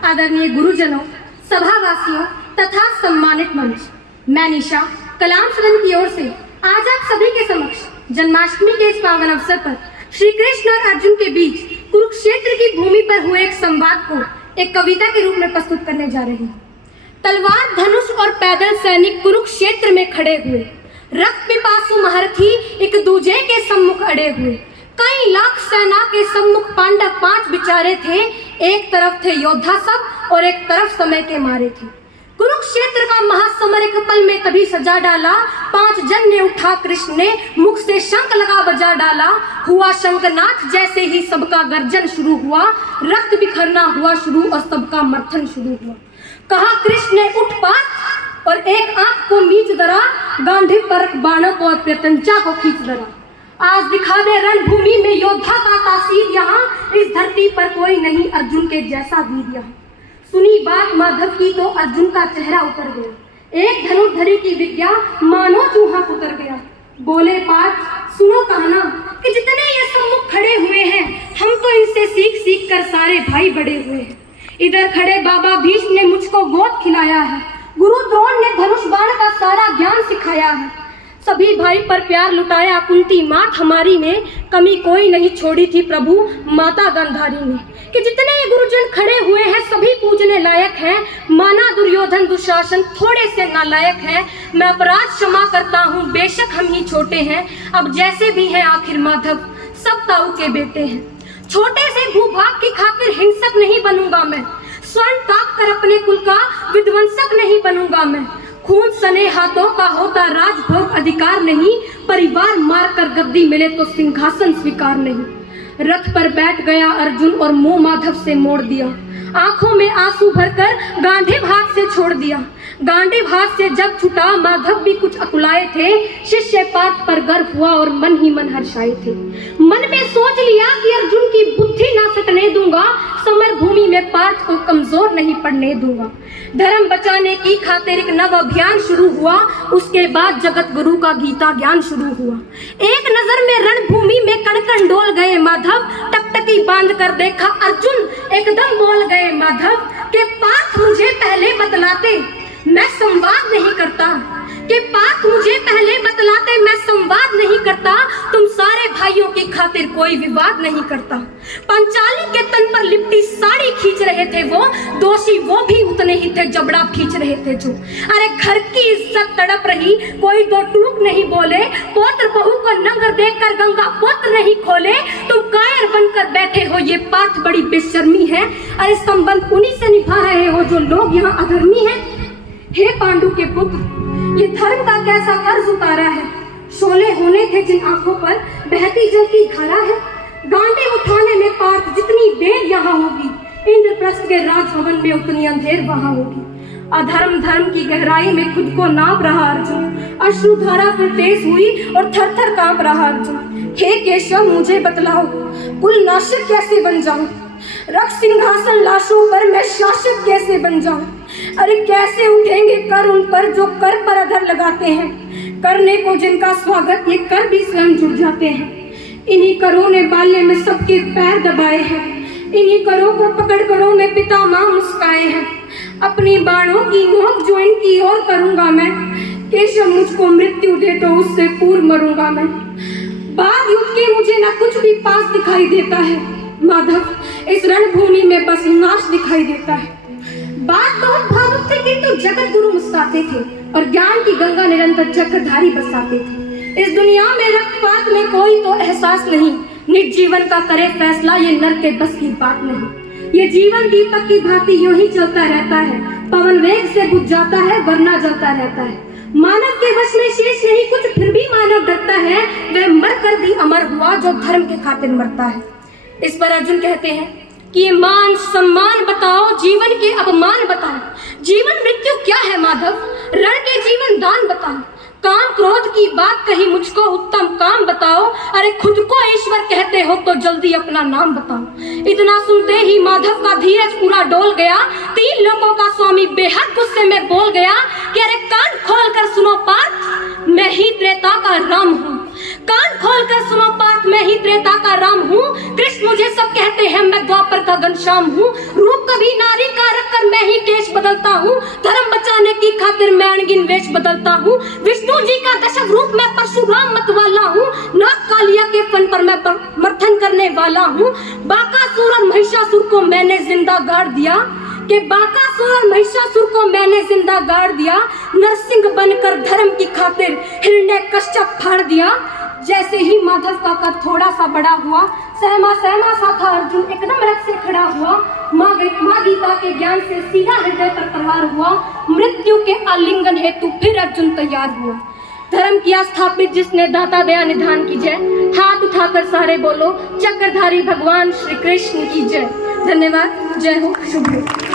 आदरणीय गुरुजनों, सभावासियों तथा सम्मानित मंच, मैं निशा कलाम सदन की ओर से आज आप सभी के समक्ष जन्माष्टमी के इस पावन अवसर पर श्री कृष्ण और अर्जुन के बीच कुरुक्षेत्र की भूमि पर हुए एक संवाद को एक कविता के रूप में प्रस्तुत करने जा रही हूँ। तलवार, धनुष और पैदल सैनिक कुरुक्षेत्र में खड़े हुए, रक्त पिपासु महारथी एक दूजे के सम्मुख अड़े हुए। कई लाख सेना के सम्मुख पांडव 5 बिचारे थे, एक तरफ थे योद्धा सब और एक तरफ समय के मारे थे। कुरुक्षेत्र का महासमर एक पल में तभी सजा डाला, 5 जन ने उठा कृष्ण ने मुख से शंख लगा बजा डाला। हुआ शंखनाद जैसे ही सबका गर्जन शुरू हुआ, रक्त बिखरना हुआ शुरू और सबका मर्थन शुरू हुआ। कहा कृष्ण ने उठ पात और एक आंख को मीच दरा, गांधी पर बाणों को और प्रत्यंचा को खींच दरा। आज दिखा दे रणभूमि में योद्धा का तासीर, यहाँ इस धरती पर कोई नहीं अर्जुन के जैसा वीर यहाँ। सुनी बात माधव की तो अर्जुन का चेहरा उतर गया, एक धनुर्धरी की विद्या मानो चूहा उतर गया। बोले पार्थ सुनो कहना कि जितने ये सम्मुख खड़े हुए हैं, हम तो इनसे सीख सीख कर सारे भाई बड़े हुए हैं। इधर खड़े बाबा भीष्म ने मुझको गोद खिलाया है, गुरु द्रोण ने धनुष बाण का सारा ज्ञान सिखाया है। सभी भाई पर प्यार लुटाया कुंती मात हमारी ने, कमी कोई नहीं छोड़ी थी प्रभु माता गांधारी ने। कि जितने ये गुरुजन खड़े हुए हैं सभी पूजने लायक हैं, माना दुर्योधन दुशासन थोड़े से नालायक हैं। मैं अपराध क्षमा करता हूँ बेशक हम ही छोटे हैं, अब जैसे भी हैं आखिर माधव सब ताऊ के बेटे हैं। छोटे से भूभाग की खातिर हिंसक नहीं बनूंगा मैं, स्वर्ण ताक कर अपने कुल का विध्वंसक नहीं बनूंगा मैं। खून सने हाथों का होता राजभोग अधिकार नहीं, परिवार मार कर गद्दी मिले तो सिंहासन स्वीकार नहीं। रथ पर बैठ गया अर्जुन और मुंह माधव से मोड़ दिया, आंखों में आंसू भरकर गांडीव हाथ से छोड़ दिया। गांडीव हाथ से जब छूटा माधव भी कुछ अकुलाए थे, शिष्य पार्थ पर गर्व हुआ और मन ही मन हर्षाए थे। मन में सोच लिया कि अर्जुन की बुद्धि ना सटने दूंगा, समर भूमि में पार्थ को कमजोर नहीं पड़ने दूंगा। धर्म बचाने की खातिर एक नव अभियान शुरू हुआ, उसके बाद जगत गुरु का गीता ज्ञान शुरू हुआ। एक नजर में रणभूमि में कण कण डोल गए माधव, टकटकी बांध कर देखा अर्जुन एकदम बोल गए माधव के पार्थ मुझे पहले बतलाते मैं संवाद नहीं करता, कि पार्थ मुझे पहले बतलाते मैं संवाद नहीं करता, तुम सारे भाइयों की खातिर कोई विवाद नहीं करता। पंचाली के तन पर लिपटी साड़ी खींच रहे थे वो, दोषी वो भी उतने ही थे जबड़ा खींच रहे थे जो। अरे घर की इज्जत तड़प रही, कोई दो टूक नहीं बोले, पोत्र बहू को नंगर देखकर गंगा पुत्र नहीं खोले। तुम कायर बनकर बैठे हो, ये पार्थ बड़ी बेशर्मी है। अरे संबंध उन्हीं से निभा रहे हो जो लोग यहाँ अधर्मी हैं। हे पांडु के पुत्र, ये धर्म का कैसा कर्ज उतारा है, शोले होने थे जिन आंखों पर बहती जलती धारा है। गांडे उठाने में पार्थ जितनी देर यहाँ होगी, इंद्रप्रस्थ के राजभवन में उतनी अंधेर वहां होगी। अधर्म धर्म की गहराई में खुद को नाप रहा अर्जुन, अश्रुधारा फिर तेज हुई और थर थर कांप रहा अर्जुन। हे केशव मुझे बतलाओ, कुल नाशक कैसे बन जाऊं, रख सिंहासन लाशों पर मैं शासक कैसे बन जाऊं। अरे कैसे उठेंगे कर उन पर जो कर पर अधर लगाते हैं, करने को जिनका स्वागत ये कर भी स्वयं जुड़ जाते हैं। इन्हीं करों ने बाल्य में सबके पैर दबाए हैं, इन्हीं करों को पकड़ करों में पिता माँ मुस्काए हैं। अपनी बाणों की नोक जो इनकी ओर करूंगा मैं, केशव मुझको मृत्यु दे तो उससे पूर्व मरूंगा मैं। बाग युद्ध के मुझे न कुछ भी पास दिखाई देता है माधव, इस रणभूमि में बस नाश दिखाई देता है। बात बहुत भावुक थी किंतु जगत गुरु मुस्कुराते थे और ज्ञान की गंगा निरंतर चक्रधारी बरसाते थे। इस दुनिया में रक्तपात में कोई तो एहसास नहीं, निज जीवन का करे फैसला ये नर के बस की बात नहीं। ये जीवन दीपक की भांति यूं ही चलता रहता है, पवन वेग से बुझ जाता है वरना जलता रहता है। मानव के वश में शेष नहीं कुछ, फिर भी मानव डरता है, वह मर कर भी अमर हुआ जो धर्म के खातिर मरता है। इस पर अर्जुन कहते हैं कि ये मान सम्मान बताओ, जीवन के अपमान बताओ। जीवन मृत्यु क्या है माधव, रण के जीवन दान बताओ। काम क्रोध की बात कही मुझको उत्तम काम बताओ, अरे खुद को ईश्वर कहते हो तो जल्दी अपना नाम बताओ। इतना सुनते ही माधव का धीरज पूरा डोल गया, 3 लोगों का स्वामी बेहद गुस्से में बोल गया कि अरे कान खोल कर सुनो पार्थ, मैं ही त्रेता का राम हूँ। कान खोल कर सुनो पार्थ, मैं ही त्रेता का राम हूँ। कृष्ण मुझे सब कहते हैं, मैं द्वापर का घनश्याम हूँ। रूप कभी नारी का नहीं केश बदलता हूँ, धर्म बचाने की खातिर मैं अनगिन वेश बदलता हूँ। विष्णु जी का दशक रूप मैं परशुराम मत वाला हूँ, नाग कालिया के फन पर मैं मर्थन करने वाला हूँ। बाकासुर और महिषासुर को मैंने जिंदा गाड़ दिया, कि बाकासुर और महिषासुर को मैंने जिंदा गाड़ दिया। नरसिंह बनकर धर्म की खातिर हिरण्यकश्यप फाड़ दिया। जैसे ही माधव का कद थोड़ा सा बड़ा हुआ, सहमा सहमा सा था अर्जुन एकदम रथ से खड़ा हुआ। माँ गीता के ज्ञान से सीधा हृदय पर प्रहार हुआ। मृत्यु के आलिंगन हेतु फिर अर्जुन तैयार हुआ। धर्म किया स्थापित जिसने दाता दया निधान की जय। हाथ उठाकर सारे बोलो चक्रधारी भगवान श्री कृष्ण की जय। धन्यवाद। जय हो। शुभ हो।